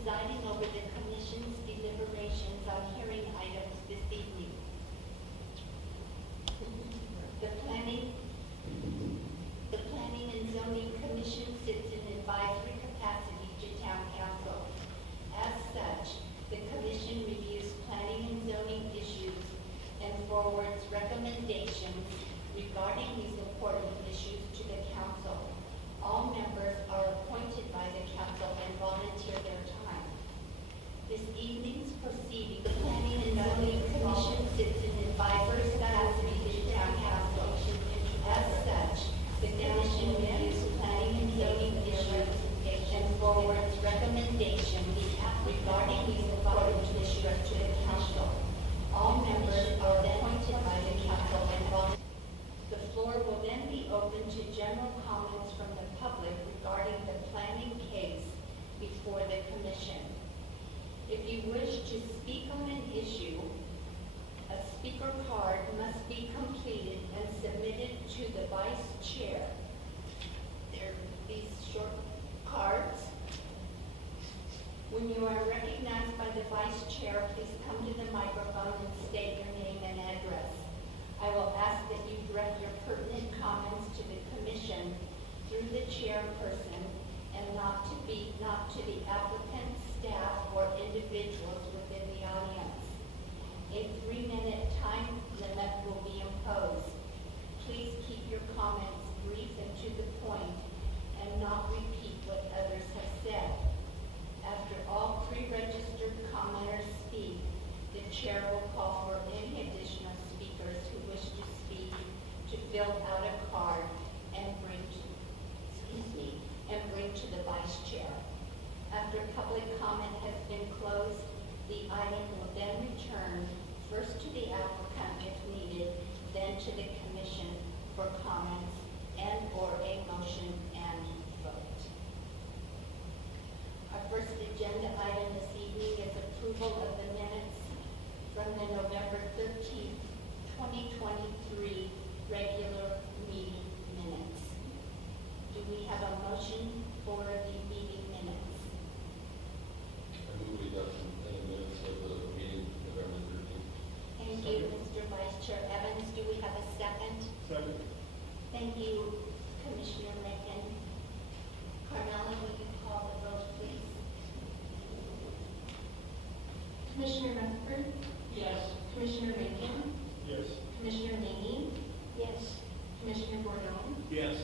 presiding over the Commission's deliberations on hearing items this evening. The Planning and Zoning Commission sits in advisory capacity to Town Council. As such, the Commission reviews planning and zoning issues and forwards recommendations regarding these important issues to the Council. All members are appointed by the Council and volunteer their time. This evening's proceeding, the Planning and Zoning Commission sits in advisory capacity to Town Council. As such, the Commission reviews planning and zoning issues and forwards recommendations regarding these important issues to the Council. All members are appointed by the Council and volunteer. The floor will then be open to general comments from the public regarding the planning case before the Commission. If you wish to speak on an issue, a speaker card must be completed and submitted to the Vice Chair. There are these short cards. When you are recognized by the Vice Chair, please come to the microphone and state your name and address. I will ask that you direct your pertinent comments to the Commission through the chairperson and not to the applicant, staff, or individuals within the audience. A 3-minute time limit will be imposed. Please keep your comments brief and to the point and not repeat what others have said. After all pre-registered commenters speak, the chair will call for any additional speakers who wish to speak to fill out a card and bring to the Vice Chair. After public comment has been closed, the item will then return first to the applicant if needed, then to the Commission for comments and/or a motion and vote. Our first agenda item this evening is approval of the minutes from the November 13th, 2023 regular meeting minutes. Do we have a motion for the meeting minutes? I move we adopt the minutes of the meeting November 13th. Thank you, Mr. Vice Chair Evans. Do we have a second? Second. Thank you, Commissioner Macon. Carmela, will you call the vote, please? Commissioner Rutherford? Yes. Commissioner Macon? Yes. Commissioner Naney? Yes. Commissioner Bordone? Yes.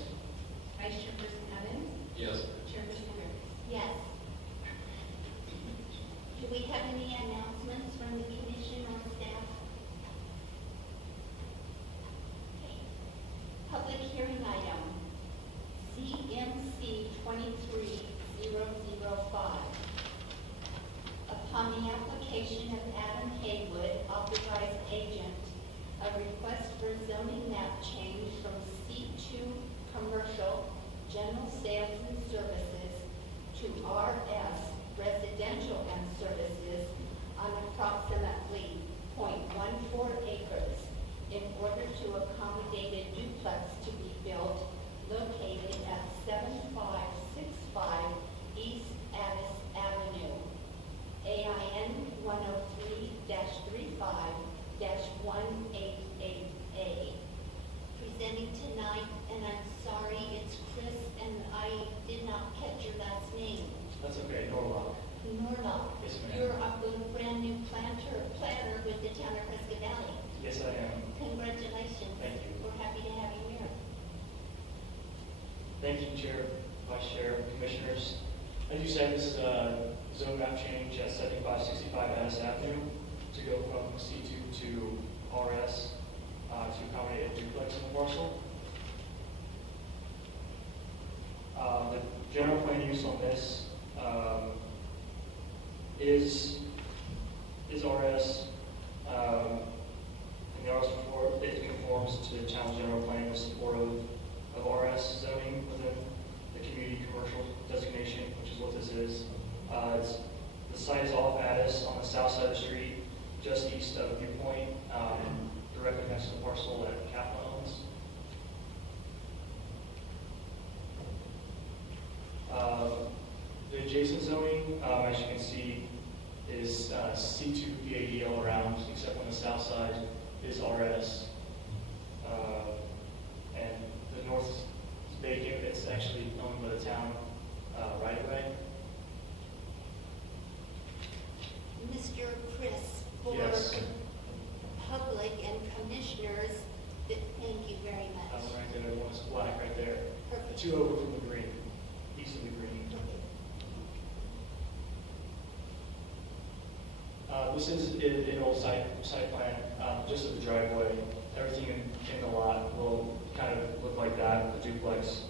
Vice Chairperson Evans? Yes. Chairperson Rivers? Yes. Do we have any announcements from the Commission or staff? Okay. Public hearing item, CMC 23005. Upon the application of Adam Haywood, authorized agent, a request for zoning map change from C2 Commercial General Sales and Services to RS Residential and Services on approximately 0.14 acres in order to accommodate a duplex to be built located at 7565 East Addis Avenue, AIN 103-35-188A. Presenting tonight, and I'm sorry, it's Chris, and I did not catch your last name. That's okay, Norlock. Norlock. Yes, ma'am. You're a brand new planner with the town of Prescott Valley. Yes, I am. Congratulations. Thank you. We're happy to have you here. Thank you, Chair, Vice Chair, Commissioners. As you said, this is a zone map change at 7565 Addis Avenue to go from C2 to RS to accommodate a duplex in the parcel. The general plan use on this is RS, and the RS basically conforms to the town's general plan with support of RS zoning within the community commercial designation, which is what this is. The site is off Addis on the south side of the street, just east of Viewpoint, directly next to the parcel that Kaplan owns. The Adjacent zoning, as you can see, is C2 PAD all around, except on the south side is RS. And the north is vacant, it's actually owned by the town right away. Mr. Chris, for Yes. the public and commissioners, thank you very That much. one right there, the one that's black right there. Perfect. Two over from the green, east of the green. This is an old site plan, just of the driveway. Everything in the lot will kind of look like that. The duplex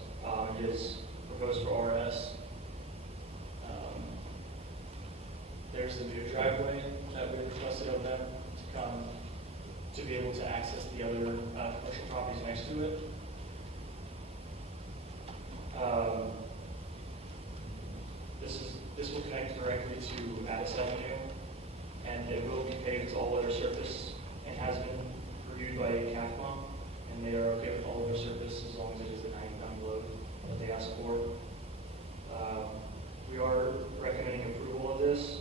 is proposed for RS. There's the new driveway that we requested of them to come to be able to access the other commercial properties next to it. This will connect directly to Addis Avenue, and it will be paved to all weather surface and has been reviewed by CAFMA, and they are okay with all weather surface as long as it is the 90-pound load that they ask for. We are recommending approval of this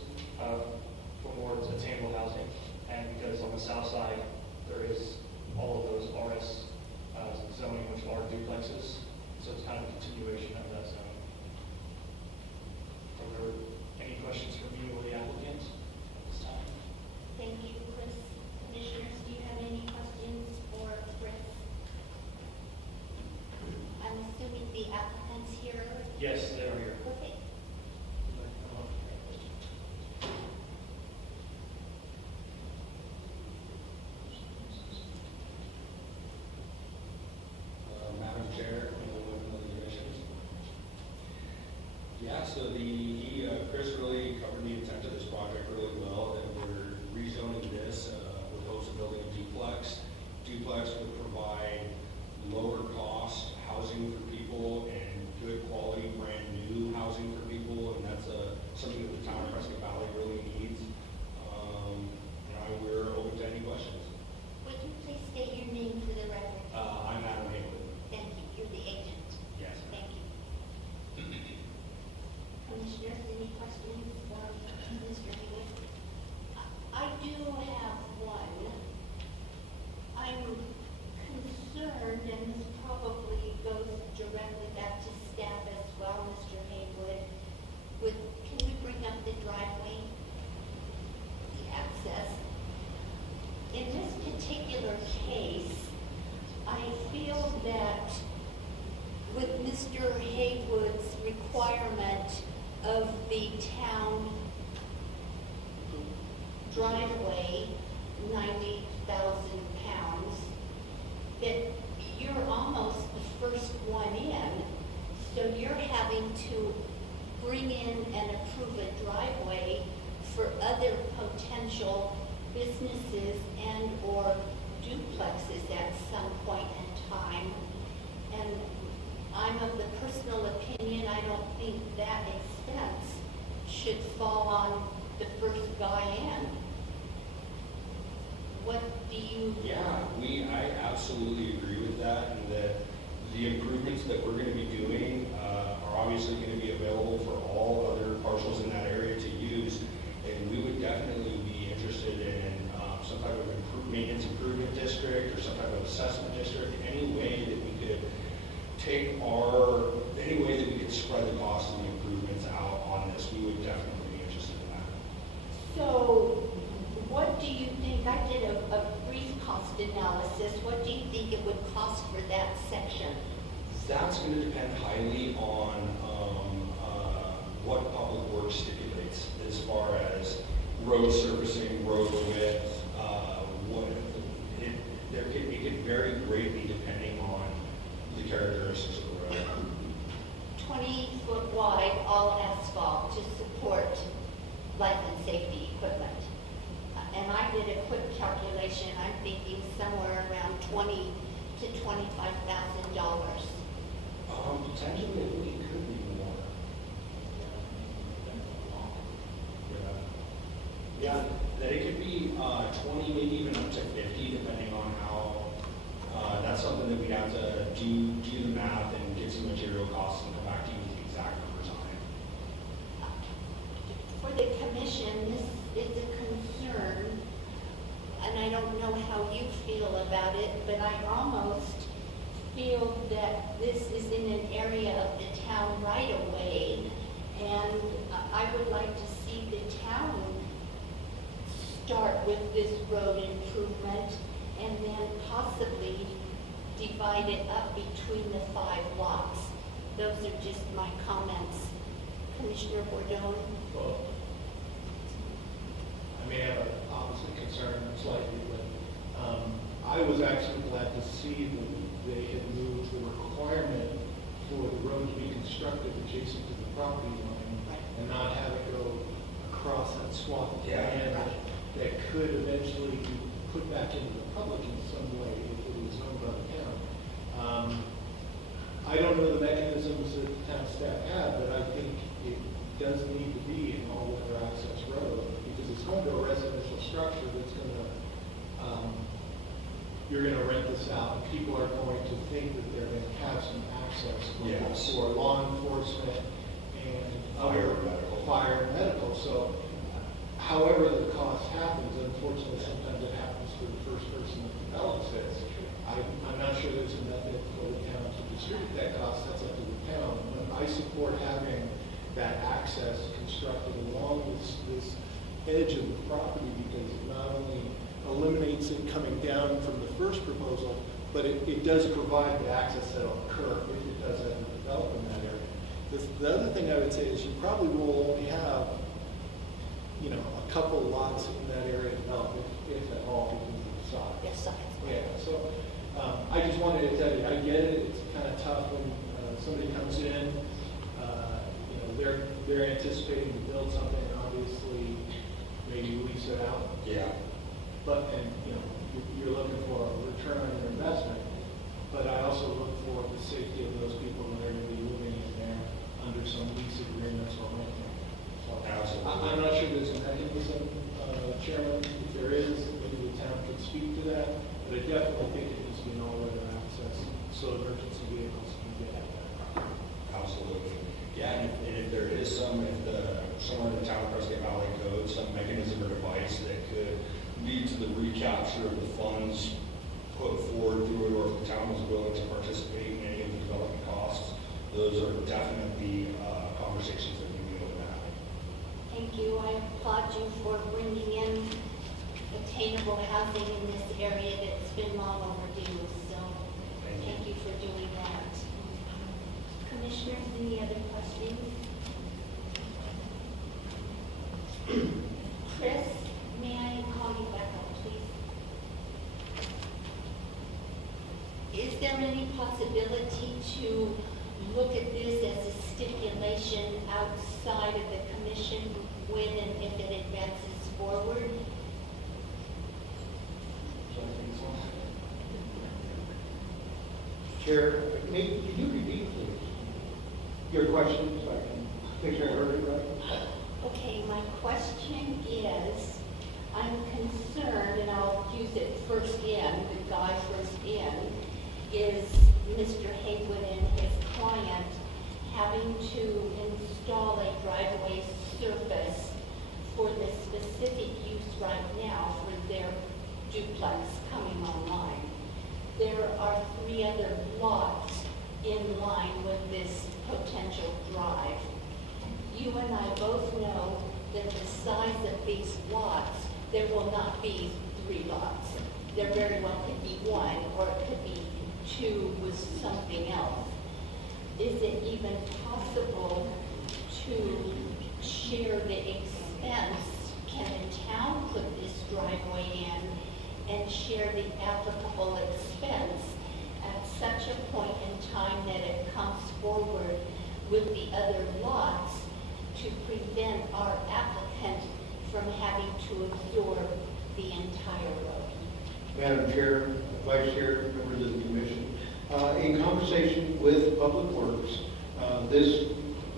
for more attainable housing, and because on the south side there is all of those RS zoning, which are duplexes, so it's kind of a continuation of that zone. Are there any questions from you or the applicant at this time? Thank you, Chris. Commissioners, do you have any questions for Chris? I'm assuming the applicant's here. Yes, they are here. Okay. Madam Chair, and the women of the commissions. Yeah, so Chris really covered the intent of this project really well, and we're rezoning this with hopes of building a duplex. Duplex would provide lower cost housing for people and good quality, brand new housing for people, and that's something that the town of Prescott Valley really needs. We're open to any questions. Would you please state your name for the record? I'm Adam Haywood. Thank you. You're the agent. Yes. Thank you. Commissioners, any questions for Mr. Hewitt? I do have one. I'm concerned, and this probably goes directly back to staff as well, Mr. Haywood. Can we bring up the driveway? The access? In this particular case, I feel that with Mr. Haywood's requirement of the town driveway, 90,000 pounds, that you're almost the first one in, so you're having to bring in and approve a driveway for other potential businesses and/or duplexes at some point in time. And I'm of the personal opinion, I don't think that expense should fall on the first guy in. What do you? Yeah, I absolutely agree with that, and that the improvements that we're going to be doing are obviously going to be available for all other parcels in that area to use, and we would definitely be interested in some type of maintenance improvement district or some type of assessment district, any way that we could any way that we could spread the cost of the improvements out on this, we would definitely be interested in that. So, what do you think, I did a brief cost analysis, what do you think it would cost for that section? That's going to depend highly on what Public Works stipulates as far as road surfacing, road width. It could vary greatly depending on the characteristics of the road. 20-foot wide, all asphalt to support life and safety equipment. And I did a quick calculation, I'm thinking somewhere around $20,000 to $25,000. Potentially, it could be more. Yeah, that it could be 20, maybe even up to 50, depending on how. That's something that we have to do the math and get some material costs and come back to you with the exact numbers on it. the commission, this is a concern, and I don't know how you feel about it, but I almost feel that this is in an area of the town right away, and I would like to see the town start with this road improvement and then possibly divide it up between the 5 lots. Those are just my comments. Commissioner Bordone? Well, I may have an opposite concern slightly, but I was actually glad to see that they had moved the requirement for the road to be constructed adjacent to the property line and not have it go across that swath of land that could eventually be put back into the public in some way if it was owned by the town. I don't know the mechanisms that town staff have, but I think it does need to be an all-weather access road because it's home to a residential structure that's going to, you're going to rent this out, and people are going to think that they're going to have some access Yes. for law enforcement and Fire and medical. Fire and medical. So, however the cost happens, unfortunately, sometimes it happens to the first person that develops it. I'm not sure there's a method for the town to distribute that cost. That's up to the town. But I support having that access constructed along this edge of the property because it not only eliminates it coming down from the first proposal, but it does provide the access that will occur if it does ever develop in that area. The other thing I would say is you probably will only have, a couple lots in that area developed, if at all, because of the size. Yes, Yeah, so I just wanted to tell you, I get it, it's kind of tough when somebody comes in, they're anticipating to build something, obviously, maybe lease it out, Yeah. but, you're looking for a return on your investment, but I also look for the safety of those people that are going to be living in there under some lease agreements or renting. So Absolutely. I'm not sure there's a mechanism, Chairman, if there is, maybe the town could speak to that, but I definitely think it needs to be an all-weather access so emergency vehicles can get at that property. Absolutely. Yeah, and if there is somewhere in the town of Prescott Valley Code, some mechanism or device that could lead to the recapture of the funds put forward through it, or if the town was willing to participate in any of the development costs, those are definitely conversations that we need to have. Thank you. I applaud you for bringing in attainable housing in this area that's been long overdue. So thank you for doing that. Commissioners, any other questions? Chris, may I call you back up, please? Is there any possibility to look at this as a stipulation outside of the commission when and if it advances forward? So I think so. Chair, can you repeat, please, your question so I can make sure I heard it right? Okay, my question is, I'm concerned, and I'll use it first in, the guy first in, is Mr. Haywood and his client having to install a driveway surface for the specific use right now for their duplex coming online. There are 3 other lots in line with this potential drive. You and I both know that the size of these lots, there will not be 3 lots. There very well could be 1, or it could be 2 with something else. Is it even possible to share the expense? Can the town put this driveway in and share the applicable expense at such a point in time that it comes forward with the other lots to prevent our applicant from having to absorb the entire road? Madam Chair, Vice Chair, members of the commission, in conversation with Public Works, this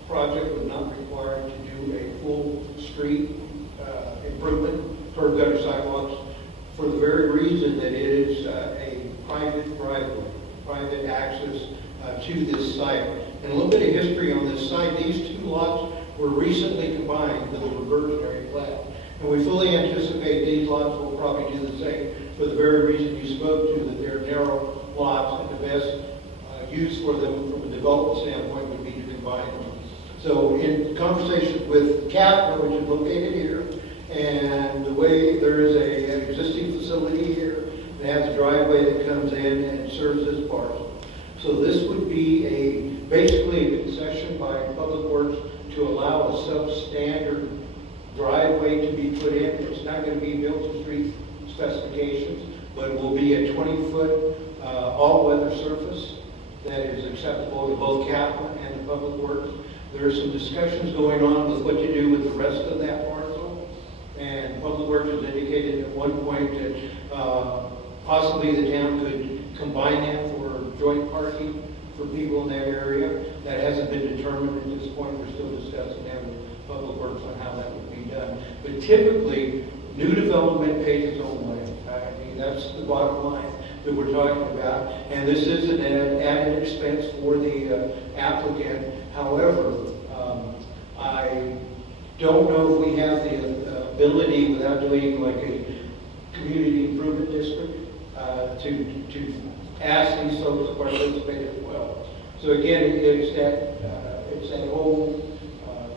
project would not require to do a full street improvement, curb gutter sidewalks, for the very reason that it is a private driveway, private access to this site. And a little bit of history on this site, these 2 lots were recently combined with a reversionary plat. And we fully anticipate these lots will probably do the same for the very reason you spoke to, that they're narrow lots and the best use for them from a development standpoint would be to combine them. So in conversation with CAFA, which is located here, and the way there is an existing facility here that has a driveway that comes in and serves this parcel. So this would be basically a concession by Public Works to allow a substandard driveway to be put in. It's not going to be built to street specifications, but it will be a 20-foot all-weather surface that is acceptable to both CAFA and the Public Works. There are some discussions going on with what to do with the rest of that parcel, and Public Works has indicated at one point that possibly the town could combine that for joint parking for people in that area. That hasn't been determined at this point. We're still discussing that with Public Works on how that would be done. But typically, new development pays its own way. I mean, that's the bottom line that we're talking about. And this is an added expense for the applicant. However, I don't know if we have the ability, without doing like a community improvement district, to ask these folks to participate as well. So again, it's that whole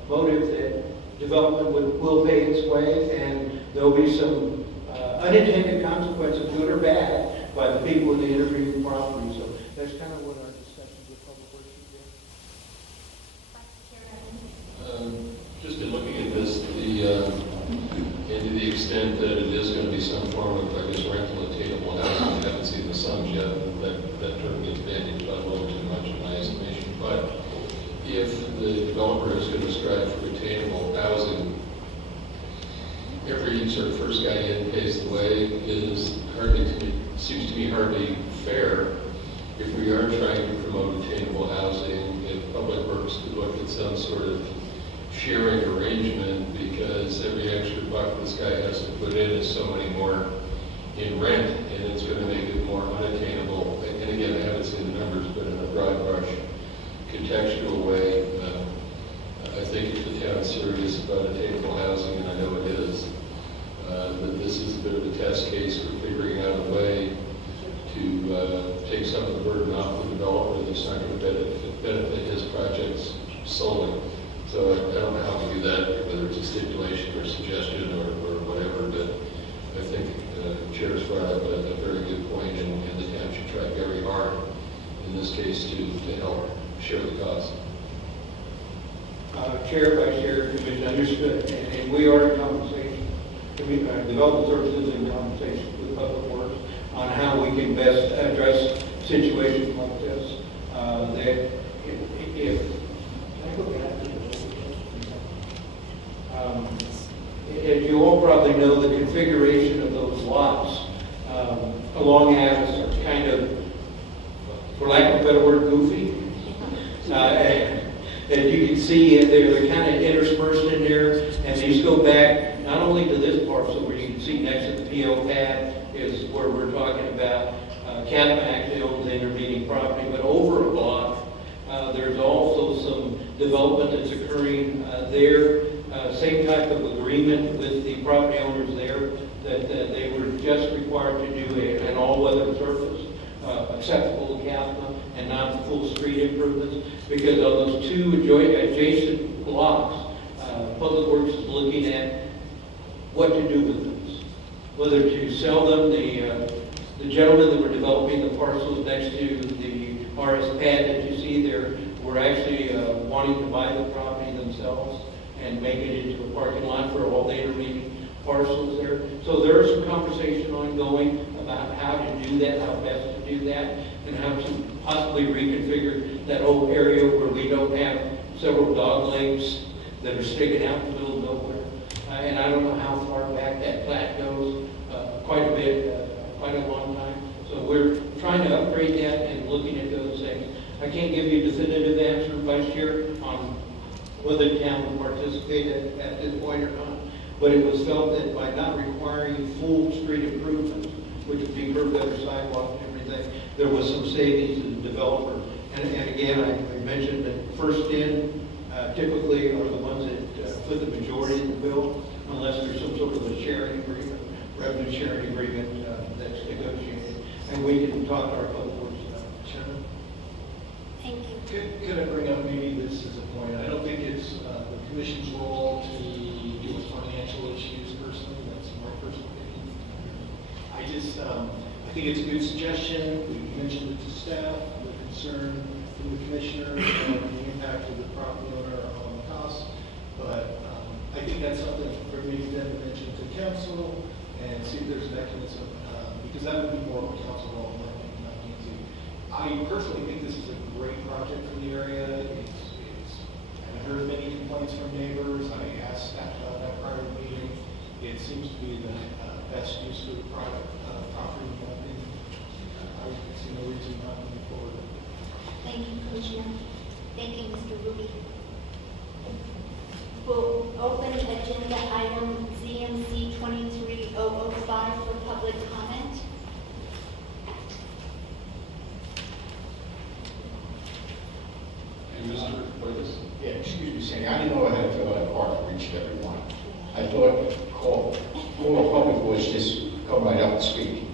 motive that development will pay its way, and there'll be some unintended consequences, good or bad, by the people in the intervening property. So that's kind of what our discussions with Public Works should be. Just in looking at this, and to the extent that it is going to be some form of, I guess, rental attainable housing, I haven't seen the sums yet, that term gets bandied about a little too much in my estimation. But if the developer is going to strive for attainable housing, every sort of first guy in pays the way seems to me hardly fair. If we are trying to promote attainable housing, if Public Works could look at some sort of sharing arrangement, because every extra buck this guy has to put in is so many more in rent, and it's going to make it more unattainable. And again, I haven't seen the numbers, but in a broad brush, contextual way, I think if the town's serious about attainable housing, and I know it is, that this is a bit of a test case for figuring out a way to take some of the burden off the developer that's not going to benefit his projects solely. So I don't know how to do that, whether it's a stipulation or suggestion or whatever, but I think Chair's brought up a very good point, and the town should try very hard in this case to help share the cost. Chair, Vice Chair, Commission, understood, and we are in conversation, Development Services in conversation with Public Works on how we can best address situations like this. That if can I go back to as you all probably know, the configuration of those lots along Addis are kind of, for lack of a better word, goofy. As you can see, they're kind of interspersed in there, and these go back not only to this parcel where you can see next to the PO pad is where we're talking about. CAFA actually owns the intervening property, but over a block, there's also some development that's occurring there. Same type of agreement with the property owners there, that they were just required to do an all-weather surface acceptable to CAFA and not full street improvements, because on those two adjacent blocks, Public Works is looking at what to do with those, whether to sell them. The gentlemen that were developing the parcels next to the RS pad that you see there were actually wanting to buy the property themselves and make it into a parking lot for all the intervening parcels there. So there is some conversation ongoing about how to do that, how best to do that, and how to possibly reconfigure that whole area where we don't have several dog legs that are sticking out in the middle of nowhere. And I don't know how far back that plat goes, quite a bit, quite a long time. So we're trying to upgrade that and looking at those things. I can't give you a definitive answer, Vice Chair, on whether the town will participate at this point or not. But it was felt that by not requiring full street improvements, which would be curb better sidewalk and everything, there was some savings to the developer. And again, I mentioned that first in, typically are the ones that put the majority in the bill, unless there's some sort of a sharing agreement, revenue sharing agreement that's negotiated. And we can talk to our public works chairman. Thank you. Could I bring up maybe this as a point? I don't think it's the commission's role to deal with financial issues personally. That's my personal opinion. I think it's a good suggestion. We mentioned it to staff, the concern from the commissioner, and the impact of the property owner on the cost. But I think that's something for me then to mention to council and see if there's a mechanism, because that would be more of a council role, in my opinion, not easy. I personally think this is a great project for the area. I haven't heard many complaints from neighbors. I asked staff about that prior to the meeting. It seems to be the best use for the private property, in my opinion. I see no reason not to move forward. Thank you, Commissioner. Thank you, Mr. Ruby. We'll open agenda item ZMC 23005 for public comment. And Mr. Davis? Yeah, excuse me, Sandy, I didn't know I had to fill out a card to reach everyone. I thought call public was just come right up and speak.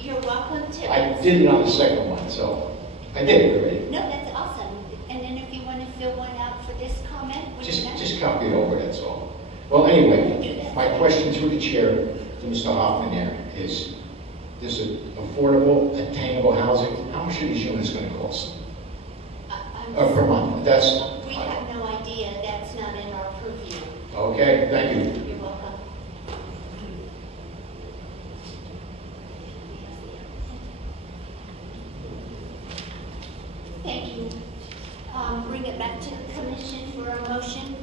You're welcome to. I did it on the second one, so I did it already. No, that's awesome. And then if you want to fill one out for this comment, would you like? Just copy it over, that's all. Well, anyway, my question through the chair to Mr. Hoffman there is, this is affordable, attainable housing. How much are these units going to cost? Per month? We have no idea. That's not in our purview. Okay, thank you. You're welcome. Thank you. Bring it back to the commission for a motion.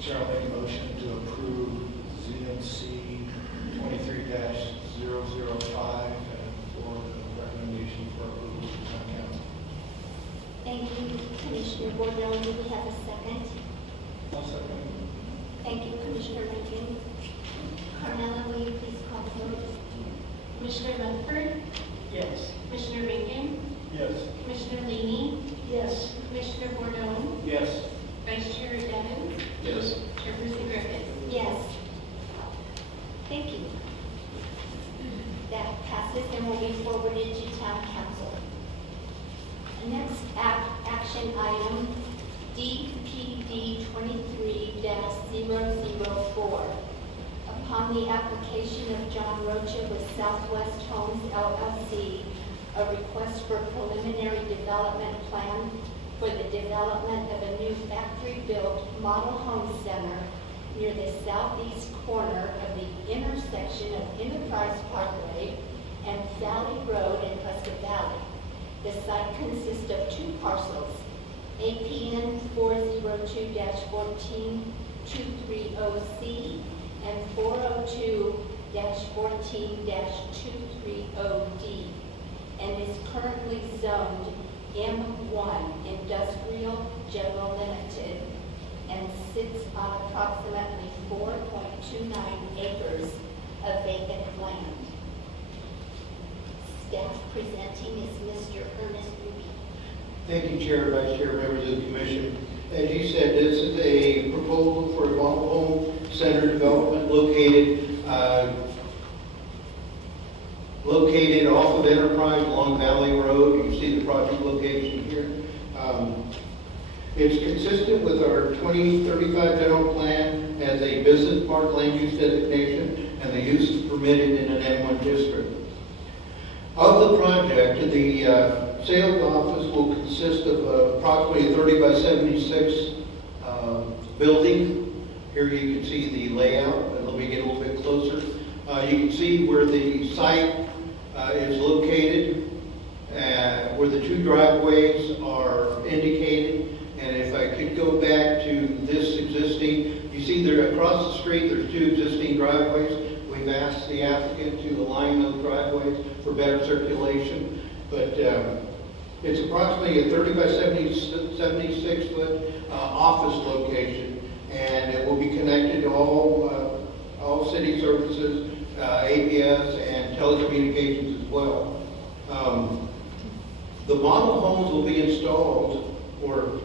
Chair, I'll make a motion to approve ZMC 23-005 and for the recommendation for approval to town council. Thank you, Commissioner Bordelon. Do we have a second? I'll second. Thank you, Commissioner Rankin. Carmella, will you please call the vote? Commissioner Rutherford, Yes. Commissioner Rankin, Yes. Commissioner Laney, Yes. Commissioner Bordone, Yes. Vice Chair Evans, Yes. Chairperson Griffin. Yes. Thank you. That passes and will be forwarded to town council. The next action item, DPD 23-004. Upon the application of John Rocha with Southwest Homes LLC, a request for preliminary development plan for the development of a new factory-built model home center near the southeast corner of the intersection of Enterprise Parkway and Valley Road in Prescott Valley. The site consists of two parcels, APN 402-14230C and 402-14-230D, and is currently zoned M1 Industrial General Limited and sits on approximately 4.29 acres of vacant land. Staff presenting is Mr. Ernest Ruby. Thank you, Chair, Vice Chair, members of the commission. As you said, this is a proposal for a model home center development located off of Enterprise along Valley Road. You can see the project location here. It's consistent with our 2035 general plan as a business park land use designation, and the use is permitted in an M1 district. Of the project, the sales office will consist of approximately a 30 by 76 building. Here you can see the layout, and let me get a little bit closer. You can see where the site is located, where the two driveways are indicated. And if I could go back to this existing, you see there across the street, there's two existing driveways. We've asked the applicant to align those driveways for better circulation. But it's approximately a 30 by 76 foot office location, and it will be connected to all city services, APS, and telecommunications as well. The model homes will be installed, or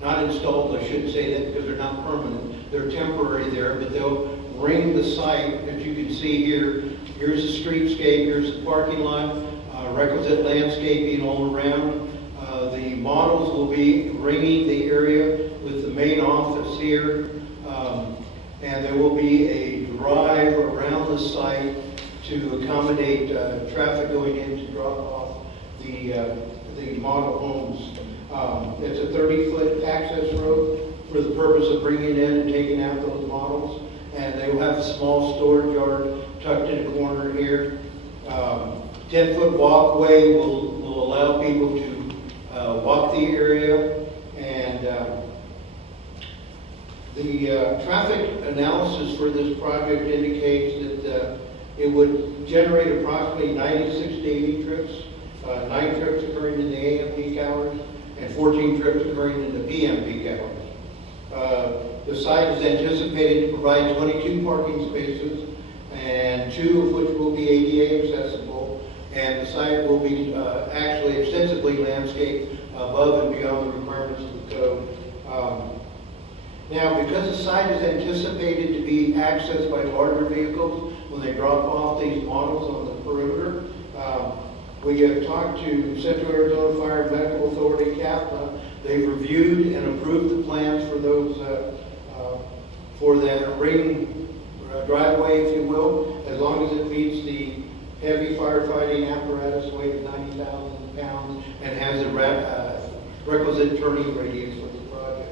not installed, I shouldn't say that because they're not permanent. They're temporary there, but they'll ring the site, as you can see here. Here's the streetscape, here's the parking lot, requisite landscaping all around. The models will be ringing the area with the main office here. And there will be a drive around the site to accommodate traffic going in to drop off the model homes. It's a 30-foot access road for the purpose of bringing in and taking out those models. And they will have a small storage yard tucked in a corner here. 10-foot walkway will allow people to walk the area. And the traffic analysis for this project indicates that it would generate approximately 96 daily trips, 9 trips occurring in the AM peak hours, and 14 trips occurring in the PM peak hours. The site is anticipated to provide 22 parking spaces, and 2 of which will be ADA accessible, and the site will be actually extensively landscaped above and beyond the requirements of the code. Now, because the site is anticipated to be accessed by larger vehicles when they drop off these models on the perimeter, we have talked to Central Arizona Fire and Medical Authority, CAFMA. They've reviewed and approved the plans for those, for that ring driveway, if you will, as long as it meets the heavy firefighting apparatus weight of 90,000 pounds and has a requisite turning radius for the project.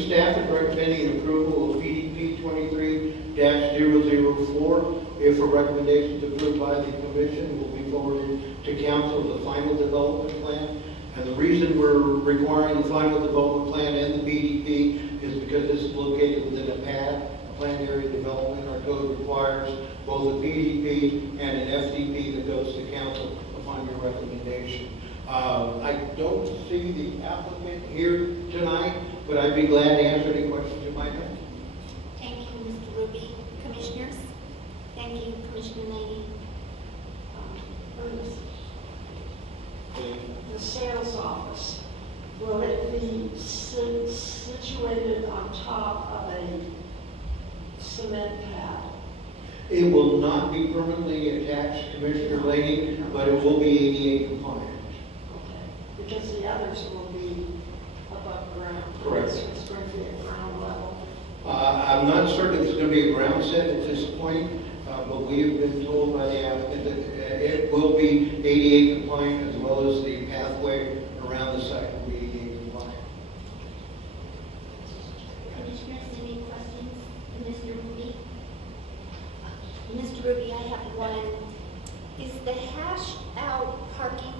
Staff is recommending approval of PDP 23-004. If a recommendation is approved by the commission, will be forwarded to council the final development plan. And the reason we're requiring the final development plan and the PDP is because this is located within a PAD, a planned area development. Our code requires both a PDP and an FDP that goes to council upon your recommendation. I don't see the applicant here tonight, but I'd be glad to answer any questions you might have. Thank you, Mr. Ruby. Commissioners? Thank you, Commissioner Laney. Ernest, the sales office, will it be situated on top of a cement pad? It will not be permanently attached, Commissioner Laney, but it will be ADA compliant. Okay, because the others will be above ground. Correct. So it's going to be at ground level. I'm not certain if it's going to be a ground set at this point, but we have been told by the applicant that it will be ADA compliant, as well as the pathway around the site will be ADA compliant. Commissioners, any questions for Mr. Ruby? Mr. Ruby, I have one. Is the hashed out parking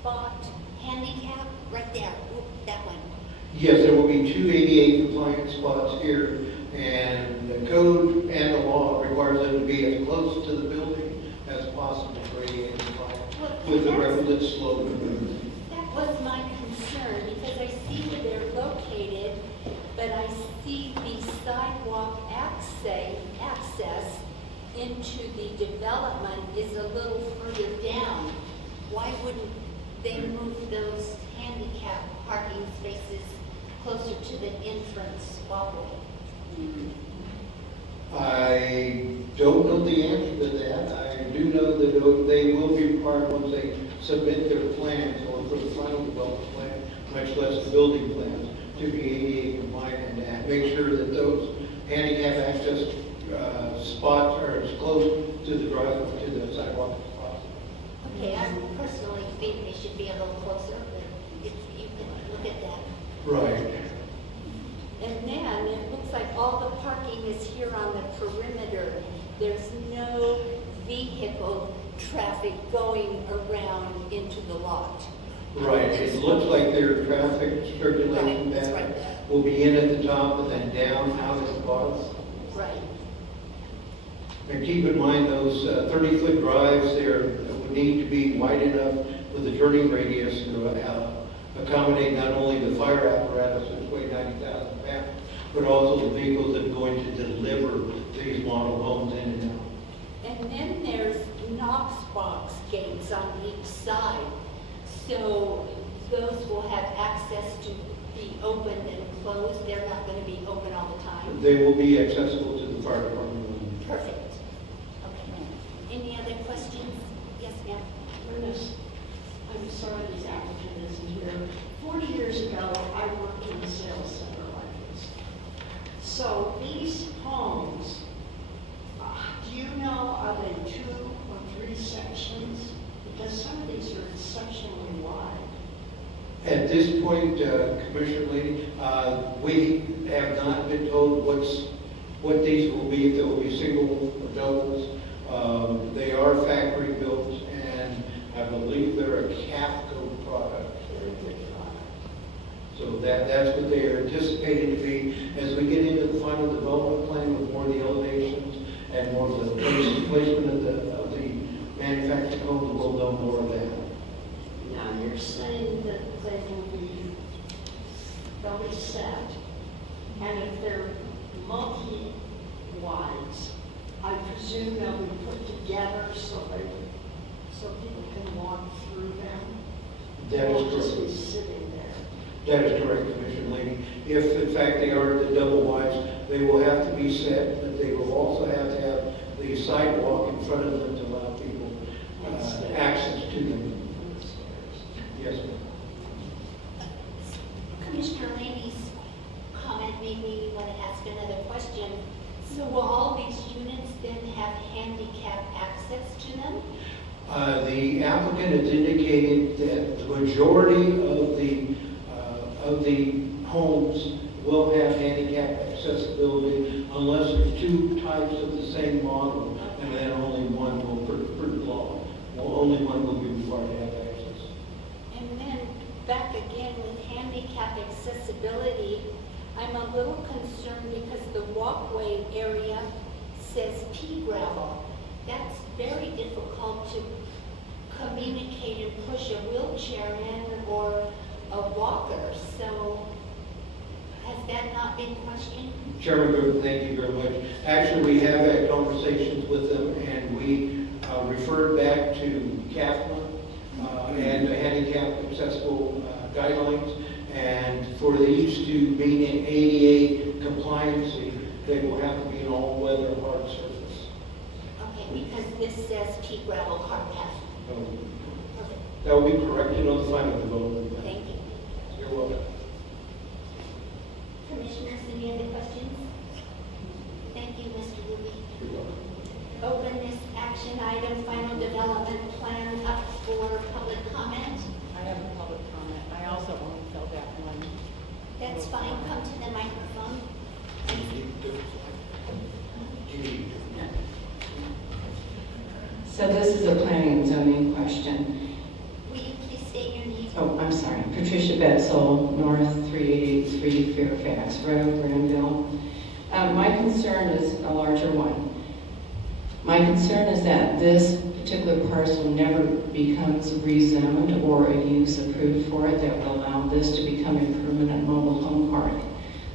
spot handicap right there? Oop, that one. Yes, there will be 2 ADA compliant spots here, and the code and the law requires them to be as close to the building as possible for ADA compliant, with the requisite slope. That was my concern, because I see where they're located, but I see the sidewalk access into the development is a little further down. Why wouldn't they move those handicap parking spaces closer to the entrance walkway? I don't know the answer to that. I do know that they will be required, once they submit their plans, or for the final development plan, much less the building plans, to be ADA compliant and make sure that those handicap access spots are as close to the driveway, to the sidewalk as possible. Okay, I personally think they should be a little closer, but if you can look at that. Right. And then it looks like all the parking is here on the perimeter. There's no vehicle traffic going around into the lot. Right. It looks like their traffic circulation Right, that's pattern right. will be in at the top and then down out at the bottom. Right. And keep in mind those 30-foot drives there would need to be wide enough with the turning radius to accommodate not only the fire apparatus, which weigh 90,000 pounds, but also the vehicles that are going to deliver these model homes in and out. And then there's Knox box gates on each side. So those will have access to be opened and closed. They're not going to be open all the time. They will be accessible to the fire department. Perfect. Okay. Any other questions? Yes, ma'am. Ernest, I'm sorry this applicant isn't here. 40 years ago, I worked in a sales center like this. So these homes, do you know, are they 2 or 3 sections? Because some of these are exceptionally wide. At this point, Commissioner Lady, we have not been told what these will be, if they will be single or doubles. They are factory built, and I believe they're a CAFCO product. Very good product. So that's what they are anticipating to be. As we get into the final development plan with more of the elevations and more of the placement of the manufactured homes, we'll know more of that. Now, you're saying that they'll be set, and if they're multi-wides, I presume they'll be put together so people can walk through them? That is They'll just be correct. sitting there. That is correct, Commissioner Lady. If in fact they are the double wides, they will have to be set, but they will also have to have the sidewalk in front of them to allow people access to them. Yes, ma'am. Commissioner Laney's comment made me want to ask another question. So will all these units then have handicap access to them? The applicant has indicated that the majority of the homes will have handicap accessibility unless there's 2 types of the same model, and then only one will, per law, only one will be required to have access. And then back again with handicap accessibility, I'm a little concerned because the walkway area says pea gravel. That's very difficult to communicate and push a wheelchair in or a walker. So has that not been questioned? Chairman Griffin, thank you very much. Actually, we have had conversations with them, and we referred back to CAFMA and the handicap accessible guidelines. And for these to be in ADA compliance, they will have to be an all-weather hard surface. Okay, because this says pea gravel car path. Perfect. That will be corrected on the final development plan. Thank you. You're welcome. Commissioners, any other questions? Thank you, Mr. Ruby. You're welcome. Open this action item, final development plan up for public comment. I have a public comment. I also only filled out one. That's fine, come to the microphone. So this is a planning and zoning question. Will you please state your name? Oh, I'm sorry. Patricia Betzel, North 3883 Fairfax Road, Granville. My concern is a larger one. My concern is that this particular parcel never becomes rezoned or a use approved for it that will allow this to become a permanent mobile home park.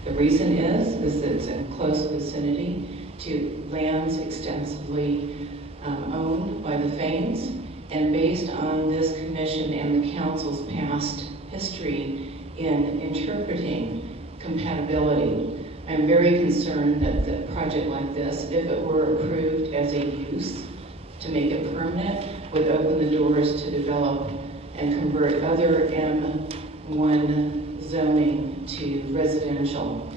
The reason is that it's in close vicinity to lands extensively owned by the Fains, and based on this commission and the council's past history in interpreting compatibility, I'm very concerned that the project like this, if it were approved as a use to make it permanent, would open the doors to develop and convert other M1 zoning to residential.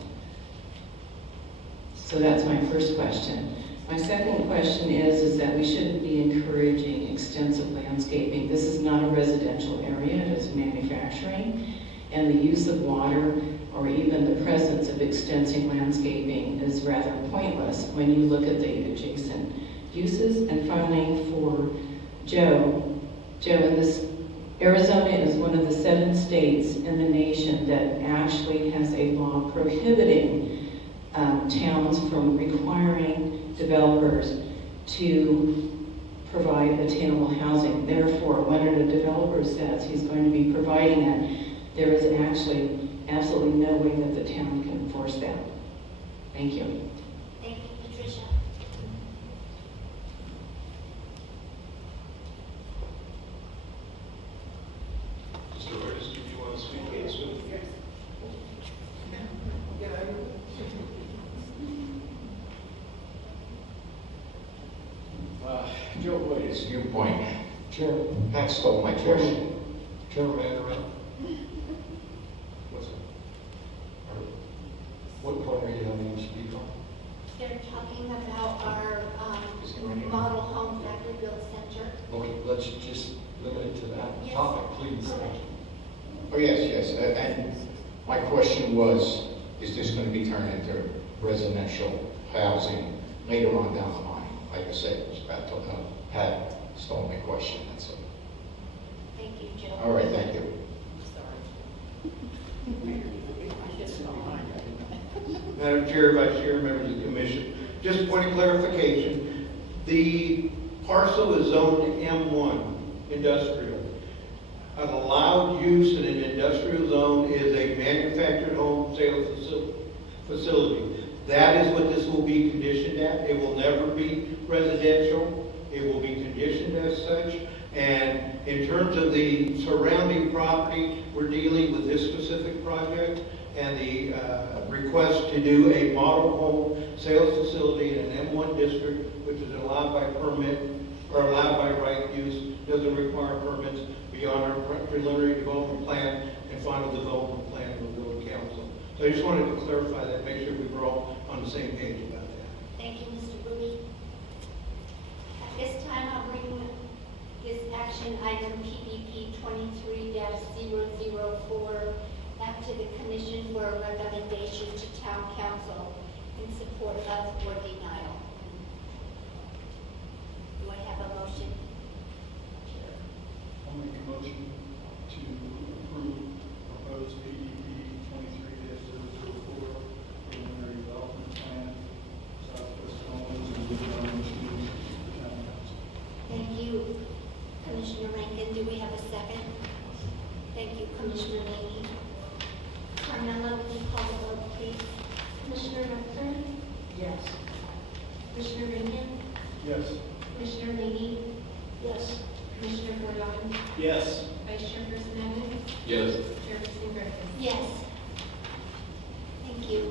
So that's my first question. My second question is that we shouldn't be encouraging extensive landscaping. This is not a residential area, it is manufacturing, and the use of water or even the presence of extensive landscaping is rather pointless when you look at the adjacent uses. And finally, for Joe, in this, Arizona is one of the 7 states in the nation that actually has a law prohibiting towns from requiring developers to provide attainable housing. Therefore, when a developer says he's going to be providing it, there is actually absolutely no way that the town can enforce that. Thank you. Thank you, Patricia. Joe Boyd's viewpoint. Chair, Pat stole my question. Chairman, may I interrupt? What's that? What point are you having to speak on? They're talking about our Is it running? model home factory build center. Okay, let's just limit it to that Yes. topic, please. Correct. Oh, yes, and my question was, is this going to be turned into residential housing later on down the line? Like I said, it was Pat stole my question, that's all. Thank you, Jill. All right, thank you. Madam Chair, Vice Chair, members of the commission, just a point of clarification. The parcel is zoned M1, industrial. An allowed use in an industrial zone is a manufactured home sales facility. That is what this will be conditioned at. It will never be residential. It will be conditioned as such. And in terms of the surrounding property, we're dealing with this specific project and the request to do a model home sales facility in an M1 district, which is allowed by permit or allowed by right use, doesn't require permits beyond our preliminary development plan and final development plan of the village council. So I just wanted to clarify that, make sure we were all on the same page about that. Thank you, Mr. Bowie. At this time, I'll bring this action item PBP 23-004 back to the commission for a recommendation to town council in support of or denial. Do I have a motion? I'll make a motion to approve proposed PDP 23-004 preliminary development plan, Southwest Homes and Woodlawn to the town council. Thank you, Commissioner Rankin. Do we have a second? Thank you, Commissioner Laney. Carmella, would you call the vote, please? Commissioner Nocturne? Yes. Commissioner Rankin? Yes. Commissioner Laney? Yes. Commissioner Bordon? Yes. Vice Chairperson Evans? Yes. Chairperson Griffin? Yes. Thank you.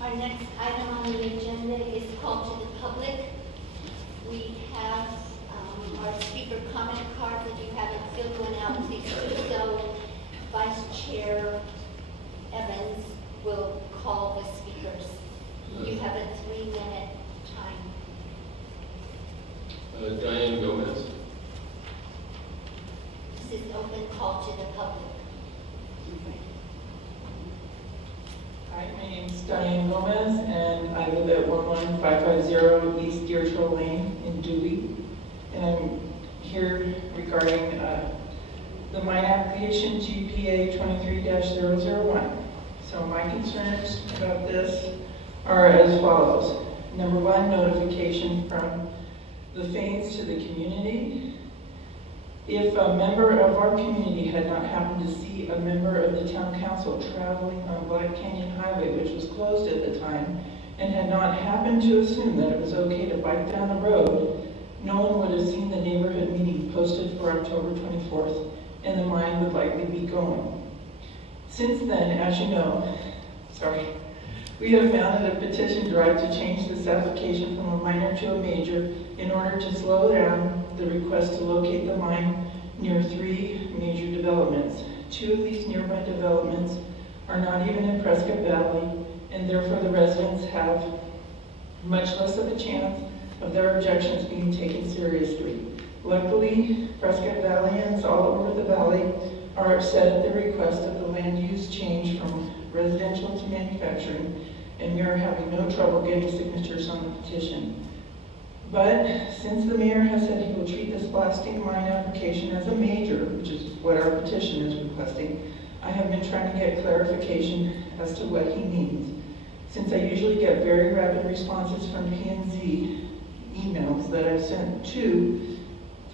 Our next item on the agenda is call to the public. We have our speaker comment cards. If you haven't filled one out, please do so. Vice Chair Evans will call the speakers. You have a 3-minute time. Diane Gomez. This is open call to the public. Hi, my name's Diane Gomez, and I live at 11550 East Deer Trail Lane in Dewey. And I'm here regarding the mine application GPA 23-001. So my concerns about this are as follows. Number one, notification from the Fanes to the community. If a member of our community had not happened to see a member of the town council traveling on Black Canyon Highway, which was closed at the time, and had not happened to assume that it was okay to bike down the road, no one would have seen the neighborhood meeting posted for October 24th, and the mine would likely be going. Since then, as you know, we have mounted a petition drive to change this application from a minor to a major in order to slow down the request to locate the mine near 3 major developments. 2 of these nearby developments are not even in Prescott Valley, and therefore the residents have much less of a chance of their objections being taken seriously. Luckily, Prescott Valleyans all over the valley are upset at the request of the land use change from residential to manufacturing, and we are having no trouble getting signatures on the petition. But since the mayor has said he will treat this blasting mine application as a major, which is what our petition is requesting, I have been trying to get clarification as to what he means. Since I usually get very rapid responses from P&Z emails that I've sent to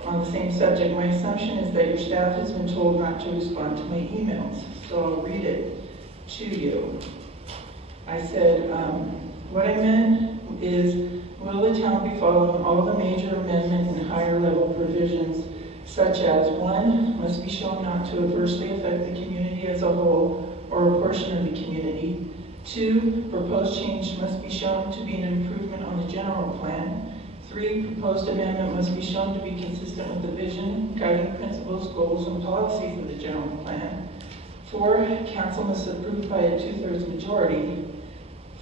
on the same subject, my assumption is that your staff has been told not to respond to my emails. So I'll read it to you. I said, what I meant is, will the town be following all the major amendment and higher level provisions such as 1, must be shown not to adversely affect the community as a whole or a portion of the community. 2, proposed change must be shown to be an improvement on the general plan. 3, proposed amendment must be shown to be consistent with the vision, guiding principles, goals, and policies of the general plan. 4, council must approve by a 2/3 majority.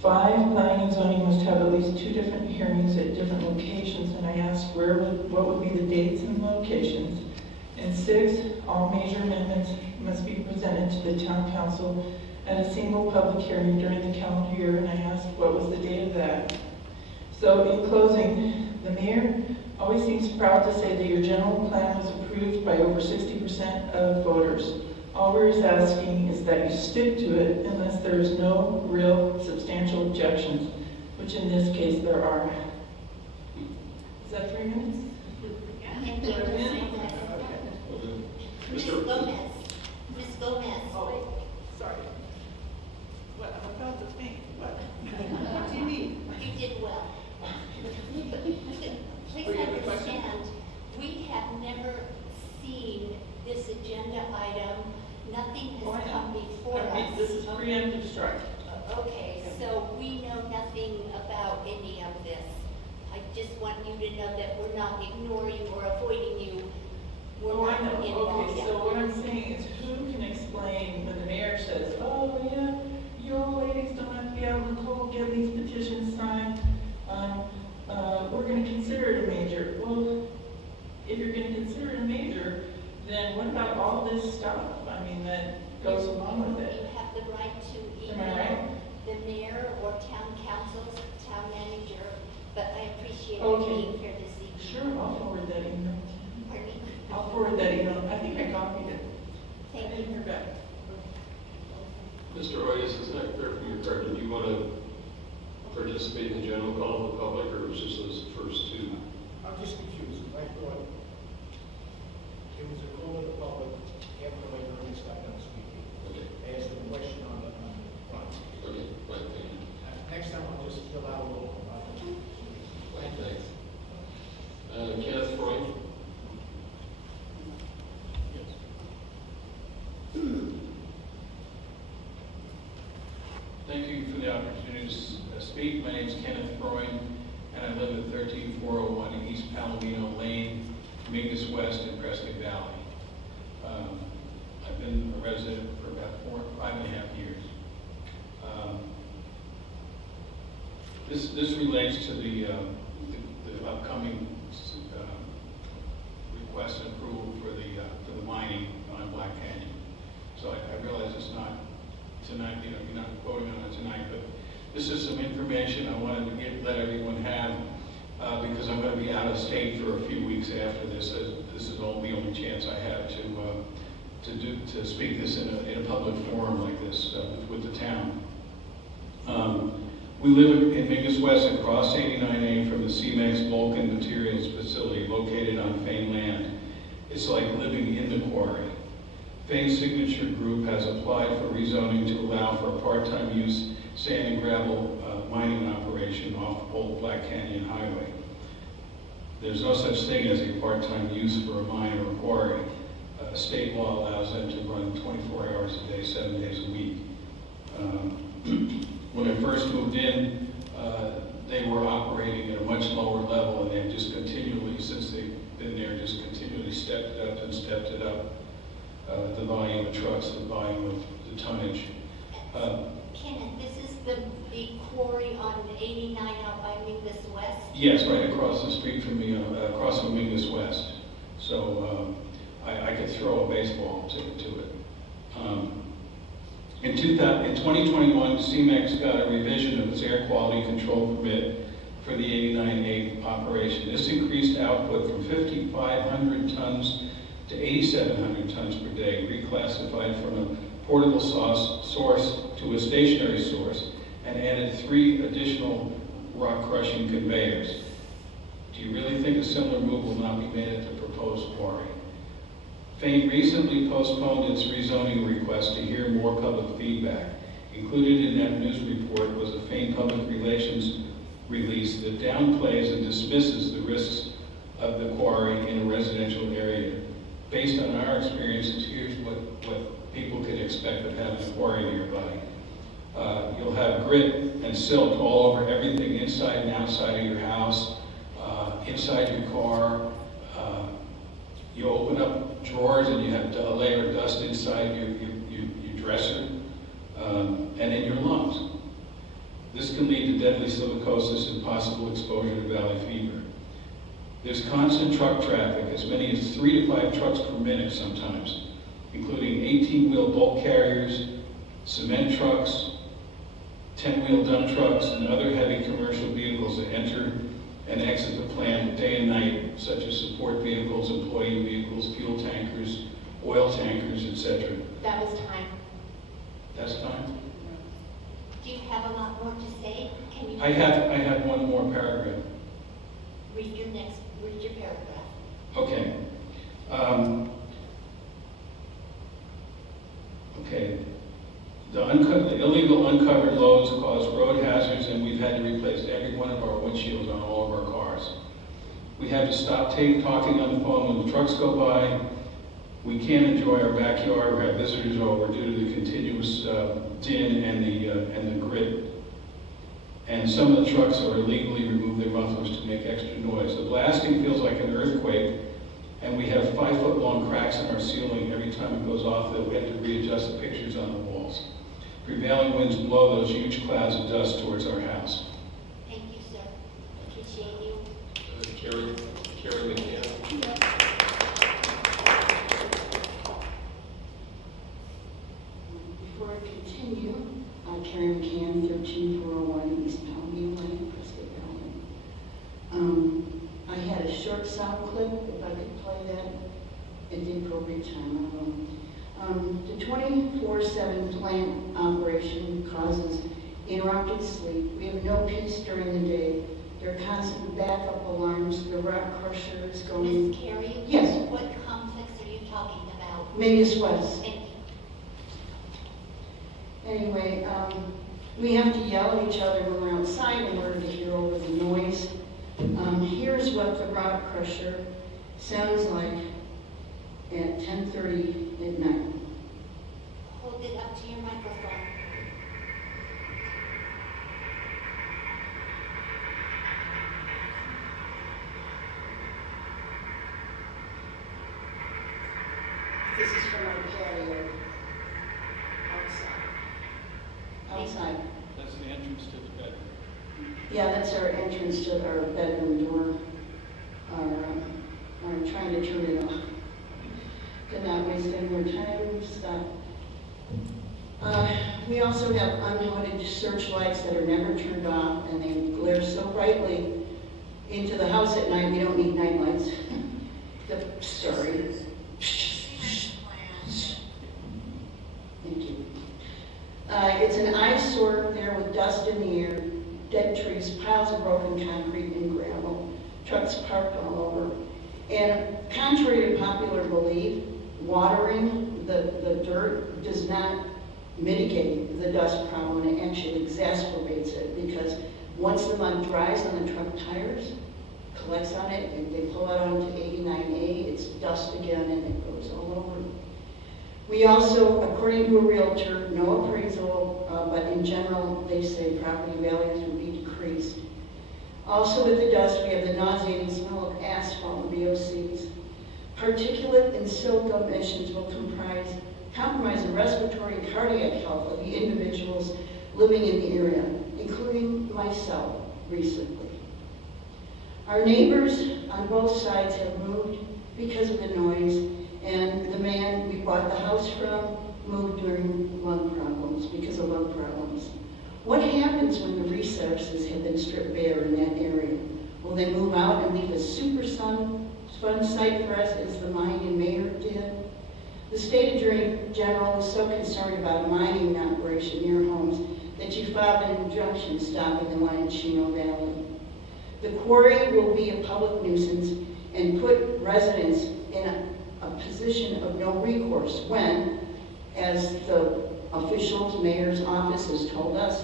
5, planning and zoning must have at least 2 different hearings at different locations, and I asked what would be the dates and locations. And 6, all major amendments must be presented to the town council at a single public hearing during the calendar year, and I asked what was the date of that. So in closing, the mayor always seems proud to say that your general plan was approved by over 60% of voters. All we're asking is that you stick to it unless there is no real substantial objections, which in this case there are. Is that 3 minutes? Thank you. Ms. Gomez. Ms. Gomez. Oh, sorry. What, I'm about to faint. What? What do you need? You did well. Please understand, we have never seen this agenda item. Nothing Oh, I has know. come before I mean, us. this is preemptive strike. Okay, so we know nothing about any of this. I just want you to know that we're not ignoring or avoiding you. We're Oh, I not know. involved Okay, yet. so what I'm saying is who can explain when the mayor says, oh, yeah, you old ladies don't have to be out in the cold getting these petitions signed. We're gonna consider it a major. Well, if you're gonna consider it a major, then what about all this stuff? I mean, that goes along with it. You have the right to Am I right? email the mayor or town council's town manager, but I appreciate you Okay. being here this evening. Sure, I'll forward that email. Pardon me? I'll forward that email. I think I copied it. I Thank didn't you. hear back. Mr. Hoyes, is that clear from your card? Did you want to participate in the general call of the public, or was just those first 2? I'm just confused. I thought it was a call of the public after my earlier got done speaking. Okay, I asked them a question on the front. okay, right, thank you. Next time I'll just fill out a little. Right, thanks. Kenneth Freund? Thank you for the opportunity to speak. My name is Kenneth Freund, and I live at 13401 East Palomino Lane, Mingus West in Prescott Valley. I've been a resident for about 5.5 years. This relates to the upcoming request and approval for the mining on Black Canyon. So I realize it's not tonight, you're not voting on it tonight, but this is some information I wanted to let everyone have, because I'm going to be out of state for a few weeks after this. This is the only chance I have to speak this in a public forum like this with the town. We live in Mingus West across 89A from the CEMEX Vulcan Materials facility located on Fane land. It's like living in the quarry. Fane Signature Group has applied for rezoning to allow for a part-time use sand and gravel mining operation off Old Black Canyon Highway. There's no such thing as a part-time use for a mine or a quarry. State law allows them to run 24 hours a day, 7 days a week. When I first moved in, they were operating at a much lower level, and they've just continually, since they've been there, just continually stepped it up and stepped it up. The volume of trucks, the volume of the tonnage. Kenneth, this is the quarry on 89 out by Mingus West? Yes, right across the street from me, across from Mingus West. So I could throw a baseball to it. In 2021, CEMEX got a revision of its air quality control permit for the 89A operation. This increased output from 5,500 tons to 8,700 tons per day, reclassified from a portable source to a stationary source, and added 3 additional rock crushing conveyors. Do you really think a similar move will not be made at the proposed quarry? Fane recently postponed its rezoning request to hear more public feedback. Included in that news report was a Fane Public Relations release that downplays and dismisses the risks of the quarry in a residential area. based on our experiences, here's what people can expect of having a quarry nearby. You'll have grit and silt all over everything inside and outside of your house, inside your car. You open up drawers and you have a layer of dust inside your dresser and in your lungs. This can lead to deadly silicosis and possible exposure to valley fever. There's constant truck traffic, as many as 3 to 5 trucks per minute sometimes, including 18-wheel bulk carriers, cement trucks, 10-wheel dump trucks, and other heavy commercial vehicles that enter and exit the plant day and night, such as support vehicles, employee vehicles, fuel tankers, oil tankers, etc. That was time. That's time? Do you have a lot more to say? Can you? I have one more paragraph. Read your paragraph. Okay. Okay. The illegal uncovered loads cause road hazards, and we've had to replace every one of our windshields on all of our cars. We have to stop talking on the phone when the trucks go by. We can't enjoy our backyard or have visitors over due to the continuous din and the grit. And some of the trucks are illegally remove their mufflers to make extra noise. The blasting feels like an earthquake, and we have 5-foot-long cracks in our ceiling every time it goes off that we have to readjust the pictures on the walls. Prevailing winds blow those huge clouds of dust towards our house. Thank you, sir. Appreciate you. Carrie McCann. Before I continue, Carrie McCann, 13401 East Palmview Lane, Prescott Valley. I had a short sound clip, if I could play that at the appropriate time, I will. The 24/7 plant operation causes interrupted sleep. We have no peace during the day. There are constant backup alarms. The rock crusher is going. Miss Carey? Yes. What complex are you talking about? Vegas West. Thank you. Anyway, we have to yell at each other when we're outside in order to hear over the noise. Here's what the rock crusher sounds like at 10:30 at night. Hold it up to your microphone. This is from our patio outside. That's the entrance to the bedroom. Yeah, that's our entrance to our bedroom door. I'm trying to turn it off. Did not waste any more time. Stop. We also have unhooded searchlights that are never turned off, and they glare so brightly into the house at night. We don't need night lights. Sorry. Thank you. It's an eyesore there with dust in the air, dead trees, piles of broken concrete and gravel, trucks parked all over. And contrary to popular belief, watering the dirt does not mitigate the dust problem, and it actually exacerbates it, because once the mud dries on the truck tires, collects on it, and they pull it onto 89A, it's dust again and it goes all over. We also, according to a realtor, no appraisal, but in general, they say property values would be decreased. Also with the dust, we have the nauseating smell of asphalt and VOCs. Particulate and silt emissions will compromise the respiratory and cardiac health of the individuals living in the area, including myself recently. Our neighbors on both sides have moved because of the noise, and the man we bought the house from moved during lung problems, because of lung problems. What happens when the resources have been stripped bare in that area? Will they move out and leave a super fun site for us as the mine in Mayer did? The state attorney general is so concerned about a mining operation near homes that you filed an injunction stopping the mine in Chino Valley. The quarry will be a public nuisance and put residents in a position of no recourse when, as the officials, mayor's office has told us,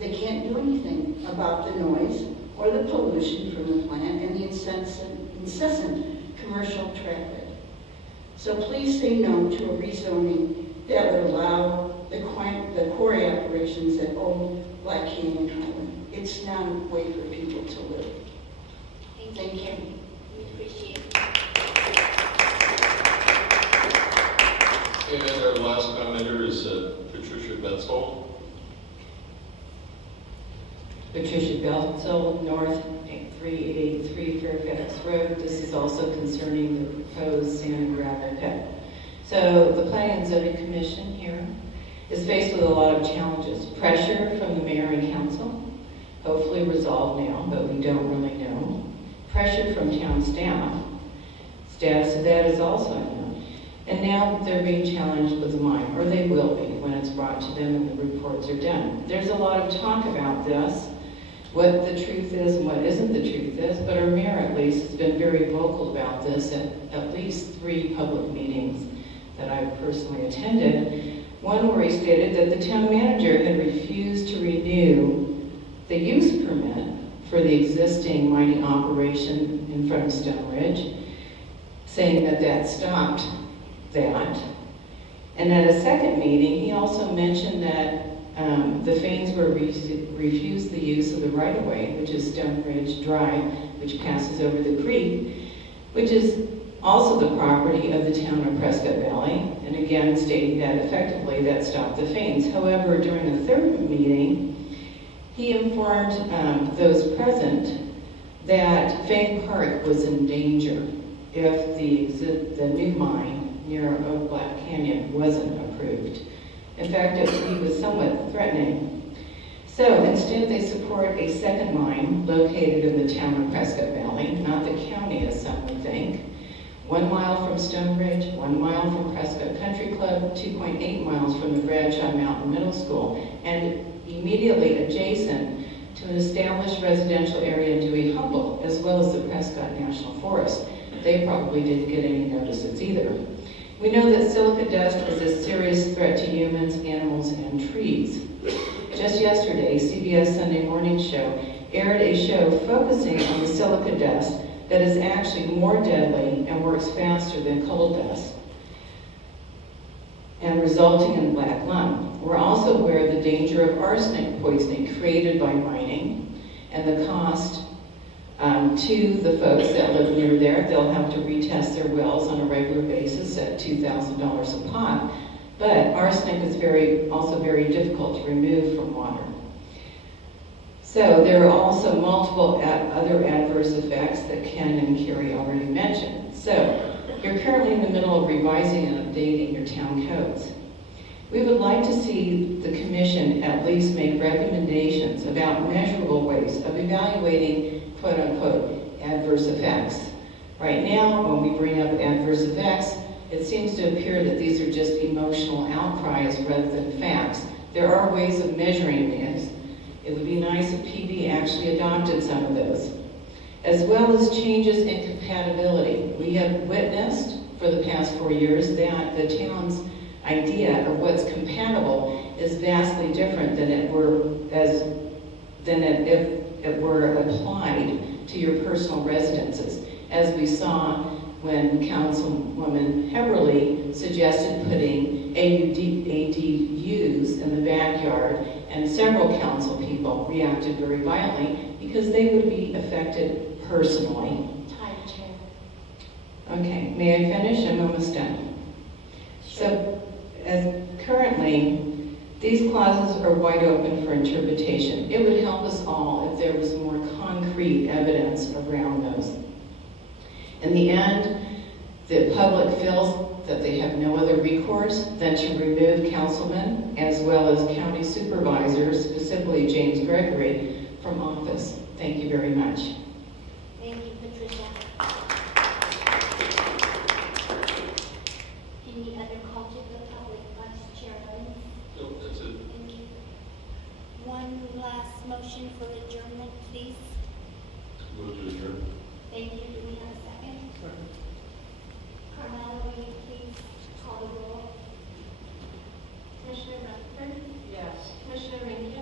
they can't do anything about the noise or the pollution from the plant and the incessant commercial traffic. So please say no to a rezoning that would allow the quarry operations at Old Black Canyon Highland. It's not a way for people to live. Thank you. We appreciate it. And our last commenter is Patricia Betzel. Patricia Betzel, North 3883 Fairfax Road. This is also concerning the proposed sand and gravel pit. So the Planning and Zoning Commission here is faced with a lot of challenges. Pressure from the mayor and council, hopefully resolved now, but we don't really know. Pressure from town staff. Status of that is also unknown. And now they're being challenged with the mine, or they will be when it's brought to them and the reports are done. There's a lot of talk about this, what the truth is and what isn't the truth is, but our mayor at least has been very vocal about this at least 3 public meetings that I've personally attended. One where he stated that the town manager had refused to renew the use permit for the existing mining operation in front of Stone Ridge, saying that that stopped that. And at a second meeting, he also mentioned that the Fains were refused the use of the right-of-way, which is Stone Ridge Drive, which passes over the creek, which is also the property of the town of Prescott Valley, and again stating that effectively that stopped the Fains. However, during the third meeting, he informed those present that Fain Park was in danger if the new mine near Oak Black Canyon wasn't approved. In fact, he was somewhat threatening. So instead, they support a second mine located in the town of Prescott Valley, not the county as some would think. 1 mile from Stone Ridge, 1 mile from Prescott Country Club, 2.8 miles from the Bradshaw Mountain Middle School, and immediately adjacent to an established residential area in Dewey Humboldt, as well as the Prescott National Forest. They probably didn't get any notices either. We know that silica dust is a serious threat to humans, animals, and trees. Just yesterday, CBS Sunday Morning Show aired a show focusing on the silica dust that is actually more deadly and works faster than coal dust, and resulting in black lung. We're also aware of the danger of arsenic poisoning created by mining and the cost to the folks that live near there. They'll have to retest their wells on a regular basis at $2,000 a pot. But arsenic is also very difficult to remove from water. So there are also multiple other adverse effects that Ken and Carrie already mentioned. So you're currently in the middle of revising and updating your town codes. We would like to see the commission at least make recommendations about measurable ways of evaluating quote-unquote adverse effects. Right now, when we bring up adverse effects, it seems to appear that these are just emotional outcries rather than facts. There are ways of measuring these. It would be nice if PD actually adopted some of those. As well as changes in compatibility. We have witnessed for the past 4 years that the town's idea of what's compatible is vastly different than if it were applied to your personal residences, as we saw when Councilwoman Heberly suggested putting ADUs in the backyard, and several council people reacted very violently because they would be affected personally. Time, Chair. Okay, may I finish? I'm almost done. So, as currently, these clauses are wide open for interpretation. It would help us all if there was more concrete evidence around those. In the end, the public feels that they have no other recourse than to remove councilmen as well as county supervisors, specifically James Gregory, from office. Thank you very much. Thank you, Patricia. Any other call to the public, Vice Chair Owens? No, that's it. Thank you. One last motion for adjournment, please. Move to adjourn. Thank you. Do we have a second? Carmella, will you please call the roll? Commissioner Rutherford? Yes. Commissioner Rankin?